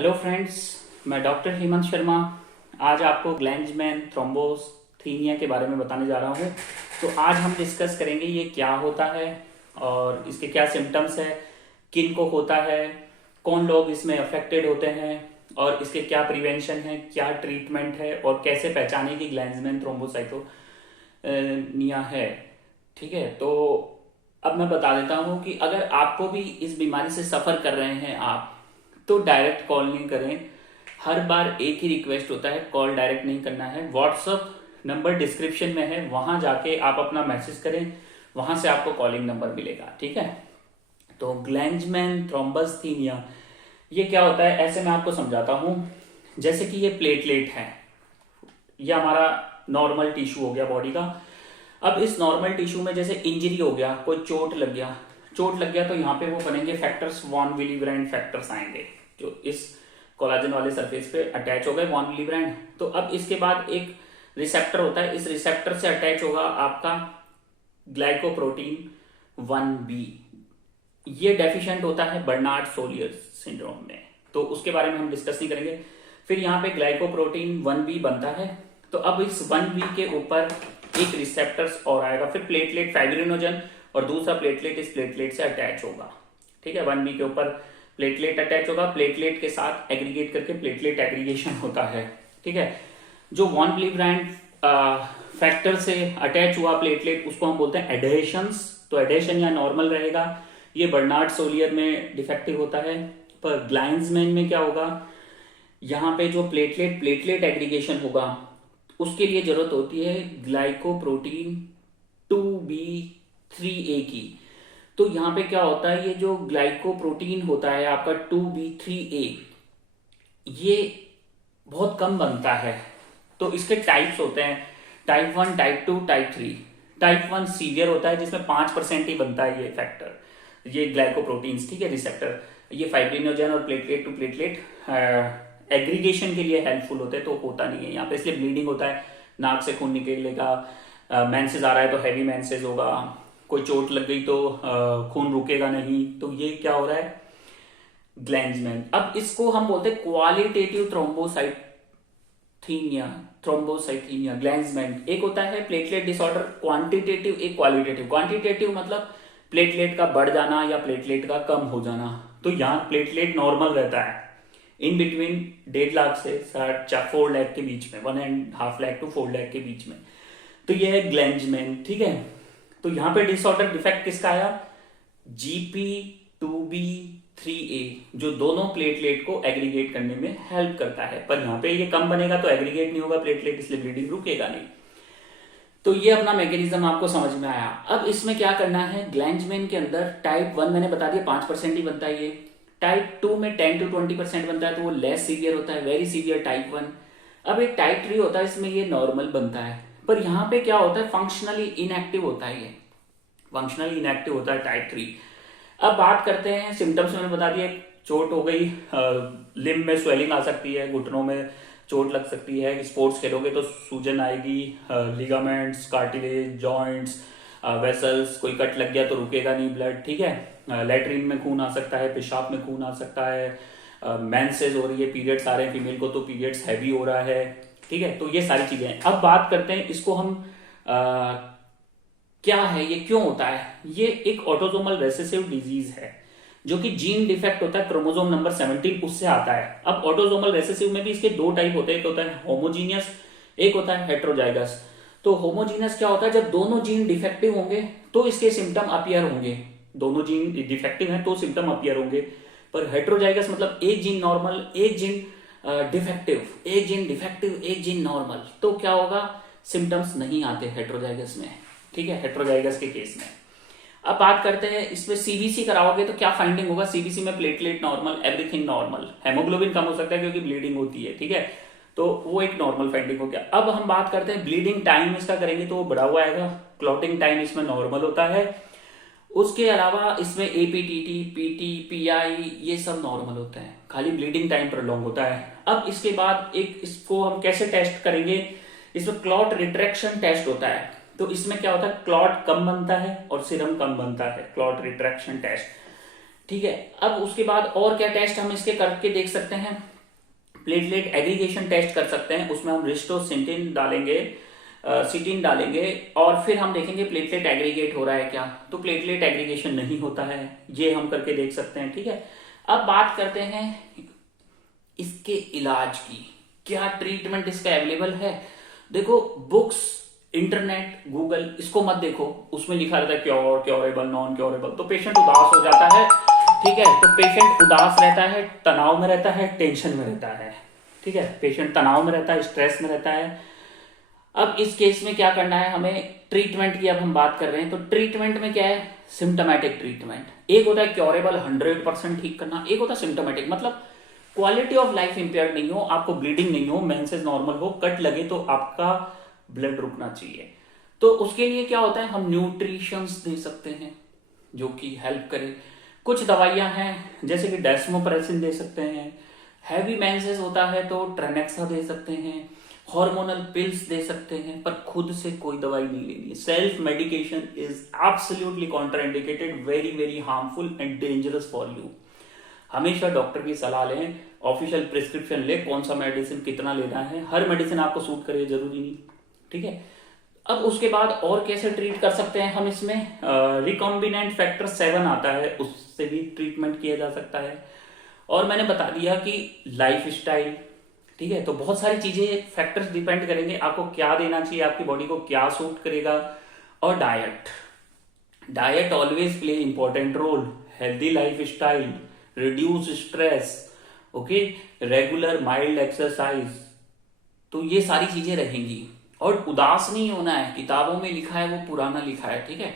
Hello friends, मैं doctor Hemant Sharma आज आपको ग्लैंजमैन थ्रोम्बोस्थीनिया के बारे में बताने जा रहा हूँ। तो आज हम डिस्कस करेंगे ये क्या होता है और इसके क्या सिम्टम्स है, किन को होता है, कौन लोग इसमें अफेक्टेड होते हैं और इसके क्या प्रिवेंशन है, क्या ट्रीटमेंट है और कैसे पहचाने की ग्लैंजमैन थ्रोम्बोसाइटोनिया है। ठीक है, तो अब मैं बता देता हूँ कि अगर आपको भी इस बीमारी से सफ़र कर रहे हैं आप, तो डायरेक्ट कॉल नहीं करें। हर बार एक ही रिक्वेस्ट होता है, कॉल डायरेक्ट नहीं करना है। व्हाट्सअप नंबर डिस्क्रिप्शन में है, वहां जाके आप अपना मैसेज करें, वहां से आपको कॉलिंग नंबर मिलेगा। ठीक है, तो ग्लैंजमैन थ्रोम्बोस्थीनिया ये क्या होता है, ऐसे मैं आपको समझाता हूँ। जैसे कि ये प्लेटलेट है, ये हमारा नॉर्मल टिश्यू हो गया बॉडी का। अब इस नॉर्मल टिश्यू में जैसे इंजरी हो गया, कोई चोट लग गया तो यहाँ पे वो बनेंगे factors, von Willebrand factors आएंगे जो इस कोलाजन वाले सरफेस पे अटैच हो गए, वॉन विली ब्रांड। तो अब इसके बाद एक रिसेप्टर होता है, इस रिसेप्टर से अटैच होगा आपका ग्लाइकोप्रोटीन 1B। ये डेफिशिएंट होता है बर्नार्ड सोलियर सिंड्रोम में, तो उसके बारे में हम डिस्कस नहीं करेंगे। फिर यहाँ पे ग्लाइकोप्रोटीन 1B बनता है, तो अब इस 1B के ऊपर एक रिसेप्टर्स और आएगा, फिर प्लेटलेट फाइब्रिनोजन और दूसरा प्लेटलेट इस प्लेटलेट से अटैच होगा। ठीक है, 1B के ऊपर प्लेटलेट अटैच होगा, प्लेटलेट के साथ एग्रीगेट करके प्लेटलेट एग्रीगेशन होता है। ठीक है, जो वॉन विली ब्रांड फैक्टर से अटैच हुआ प्लेटलेट, उसको हम बोलते हैं एडेशंस। तो एडेशन या नॉर्मल रहेगा, ये बर्नार्ड सोलियर में डिफेक्टिव होता है। पर ग्लाइंजमैन में क्या होगा, यहाँ पे जो प्लेटलेट एग्रीगेशन होगा उसके लिए जरूरत होती है ग्लाइकोप्रोटीन 2B3A की। तो यहाँ पे क्या होता है, ये जो ग्लाइकोप्रोटीन होता है आपका 2B3A, ये बहुत कम बनता है। तो इसके टाइप्स होते हैं, type 1, type 2, type 3। Type 1 severe होता है, जिसमें 5% ही बनता है ये फैक्टर, ये ग्लाइकोप्रोटीन्स। ठीक है, रिसेप्टर ये फाइब्रिनोजन और प्लेटलेट टू प्लेटलेट एग्रीगेशन के लिए हेल्पफुल होते हैं, तो होता नहीं है यहाँ पे, इसलिए ब्लीडिंग होता है, नाक से खून निकलेगा, मेंसेस आ रहा है तो हैवी मेंसेस होगा, कोई चोट लग गई तो खून रुकेगा नहीं। तो ये क्या हो रहा है, ग्लैंजमैन। अब इसको हम बोलते हैं क्वालिटेटिव थ्रोम्बोसाइथीनिया ग्लैंजमैन। एक होता है प्लेटलेट डिसऑर्डर क्वांटिटेटिव, एक क्वालिटेटिव। क्वांटिटेटिव मतलब प्लेटलेट का बढ़ जाना या प्लेटलेट का कम हो जाना। तो यहाँ प्लेटलेट नॉर्मल रहता है इन बिटवीन 1.5 लाख से 4 लाख के बीच में, 1.5 लाख to 4 लाख के बीच में। तो यह है ग्लैंजमैन। ठीक है, तो यहाँ पे डिसऑर्डर डिफेक्ट किसका आया, GP2B3A, जो दोनों प्लेटलेट को एग्रीगेट करने में हेल्प करता है। पर यहाँ पे ये कम बनेगा तो एग्रीगेट नहीं होगा प्लेटलेट, इसलिए ब्लीडिंग रुकेगा नहीं। तो ये अपना मैकेनिज्म आपको समझ में आया। अब इसमें क्या करना है, ग्लैंजमैन के अंदर टाइप 1 मैंने बता दिया 5% ही बनता है ये, टाइप 2 में 10 to 20% बनता है, तो वो लेस सीवियर होता है, वेरी सीवियर टाइप 1। अब एक टाइप 3 होता है, इसमें ये नॉर्मल बनता है। पर यहाँ पे क्या होता है, फंक्शनली इनएक्टिव होता है, ये फंक्शनली इनएक्टिव होता है टाइप 3। अब बात करते हैं सिम्टम्स, मैंने बता दिया, चोट हो गई, लिम्ब में स्वेलिंग आ सकती है, घुटनों में चोट लग सकती है, स्पोर्ट्स खेलोगे तो सूजन आएगी, लिगामेंट्स, कार्टिलेज, जॉइंट्स, वेसल्स, कोई कट लग गया तो रुकेगा नहीं ब्लड। ठीक है, लैट्रिन में खून आ सकता है, पेशाब में खून आ सकता है, मेंसेस हो रही है, पीरियड्स आ रहे हैं फीमेल को तो पीरियड्स हैवी हो रहा है। ठीक है, तो ये सारी चीजें हैं। अब बात करते हैं इसको हम क्या है, ये क्यों होता है। ये एक ऑटोसोमल रेसेसिव डिजीज है, जो कि जीन डिफेक्ट होता है क्रोमोसोम नंबर 17, उससे आता है। अब ऑटोसोमल रेसेसिव में भी इसके 2 टाइप होते हैं, एक होता है होमोजीनियस, एक होता है हेट्रोजाइगस। तो होमोजीनियस क्या होता है, जब दोनों जीन डिफेक्टिव होंगे तो इसके सिम्टम अपीयर होंगे, दोनों जीन डिफेक्टिव हैं तो सिम्टम अपीयर होंगे। पर हेट्रोजाइगस मतलब एक जीन नॉर्मल, एक जीन डिफेक्टिव, एक जीन डिफेक्टिव, एक जीन नॉर्मल, तो क्या होगा, सिम्टम्स नहीं आते हेट्रोजाइगस में। ठीक है, हेट्रोजाइगस के केस में। अब बात करते हैं इसमें सीबीसी कराओगे तो क्या फाइंडिंग होगा, सीबीसी में platelet normal, everything normal, haemoglobin कम हो सकता है क्योंकि ब्लीडिंग होती है। ठीक है, तो वो एक नॉर्मल फाइंडिंग हो गया। अब हम बात करते हैं ब्लीडिंग टाइम, इसका करेंगे तो वो बढ़ा हुआ आएगा, क्लॉटिंग टाइम इसमें नॉर्मल होता है। उसके अलावा इसमें एपीटीटी, पीटी, पीआई ये सब नॉर्मल होता है, खाली ब्लीडिंग टाइम प्रोलॉन्ग होता है। अब इसके बाद एक इसको हम कैसे टेस्ट करेंगे, इसमें क्लॉट रिट्रैक्शन टेस्ट होता है। तो इसमें क्या होता है, क्लॉट कम बनता है और सीरम कम बनता है, क्लॉट रिट्रैक्शन टेस्ट। ठीक है। अब उसके बाद और क्या टेस्ट हम इसके करके देख सकते हैं, प्लेटलेट एग्रीगेशन टेस्ट कर सकते हैं। उसमें हम रिस्टोसिटिन डालेंगे, सिटिन डालेंगे और फिर हम देखेंगे प्लेटलेट एग्रीगेट हो रहा है क्या। तो प्लेटलेट एग्रीगेशन नहीं होता है, ये हम करके देख सकते हैं। ठीक है, अब बात करते हैं इसके इलाज की, क्या ट्रीटमेंट इसका अवेलेबल है। देखो बुक्स, इंटरनेट, गूगल, इसको मत देखो, उसमें लिखा रहता है क्योर, क्योरेबल, नॉन क्योरेबल, तो पेशेंट उदास हो जाता है। ठीक है, तो पेशेंट उदास रहता है, तनाव में रहता है, टेंशन में रहता है। ठीक है, पेशेंट तनाव में रहता है, स्ट्रेस में रहता है। अब इस केस में क्या करना है हमें, ट्रीटमेंट की अब हम बात कर रहे हैं, तो ट्रीटमेंट में क्या है, सिम्टोमेटिक ट्रीटमेंट। एक होता है क्योरेबल 100% ठीक करना, एक होता है सिम्टोमेटिक, मतलब क्वालिटी ऑफ लाइफ इंपेयर्ड नहीं हो, आपको ब्लीडिंग नहीं हो, मेंसेस नॉर्मल हो, कट लगे तो आपका ब्लड रुकना चाहिए। तो उसके लिए क्या होता है, हम न्यूट्रिशंस दे सकते हैं जो कि हेल्प करे। कुछ दवाइयां हैं जैसे कि डेस्मोप्रेसिन दे सकते हैं, हैवी मेंसेस होता है तो ट्रेनेक्सा दे सकते हैं, हार्मोनल पिल्स दे सकते हैं, पर खुद से कोई दवाई नहीं लेनी। Self medication is absolutely contraindicated, very very harmful and dangerous for you. हमेशा डॉक्टर की सलाह लें, ऑफिशियल प्रिस्क्रिप्शन ले, कौन सा मेडिसिन कितना लेना है, हर मेडिसिन आपको सूट करे जरूरी नहीं। ठीक है, अब उसके बाद और कैसे ट्रीट कर सकते हैं हम इसमें, रिकॉम्बिनेंट फैक्टर 7 आता है, उससे भी ट्रीटमेंट किया जा सकता है। और मैंने बता दिया कि लाइफ स्टाइल, ठीक है, तो बहुत सारी चीजें, फैक्टर्स डिपेंड करेंगे आपको क्या देना चाहिए, आपकी बॉडी को क्या सूट करेगा। और diet, diet always play important role. Healthy lifestyle, reduce stress, okay, regular mild exercise, तो ये सारी चीजें रहेंगी। और उदास नहीं होना है, किताबों में लिखा है वो पुराना लिखा है। ठीक है,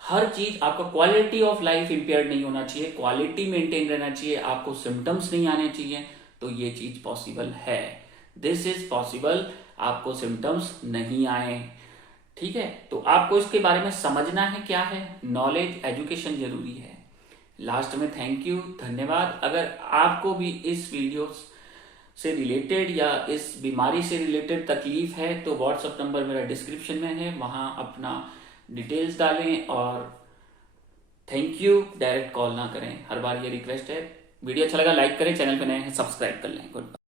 हर चीज आपका क्वालिटी ऑफ लाइफ इंपेयर्ड नहीं होना चाहिए, क्वालिटी मेंटेन रहना चाहिए, आपको सिम्टम्स नहीं आने चाहिए, तो ये चीज पॉसिबल है। दिस इज पॉसिबल, आपको सिम्टम्स नहीं आए। ठीक है, तो आपको इसके बारे में समझना है क्या है, नॉलेज, एजुकेशन जरूरी है। लास्ट में थैंक यू, धन्यवाद। अगर आपको भी इस वीडियो से रिलेटेड या इस बीमारी से रिलेटेड तकलीफ है तो व्हाट्सएप नंबर मेरा डिस्क्रिप्शन में है, वहां अपना डिटेल्स डालें। और थैंक यू, डायरेक्ट कॉल ना करें, हर बार ये रिक्वेस्ट है। वीडियो अच्छा लगा लाइक करें, चैनल पे नए हैं सब्सक्राइब कर लें। Good bye.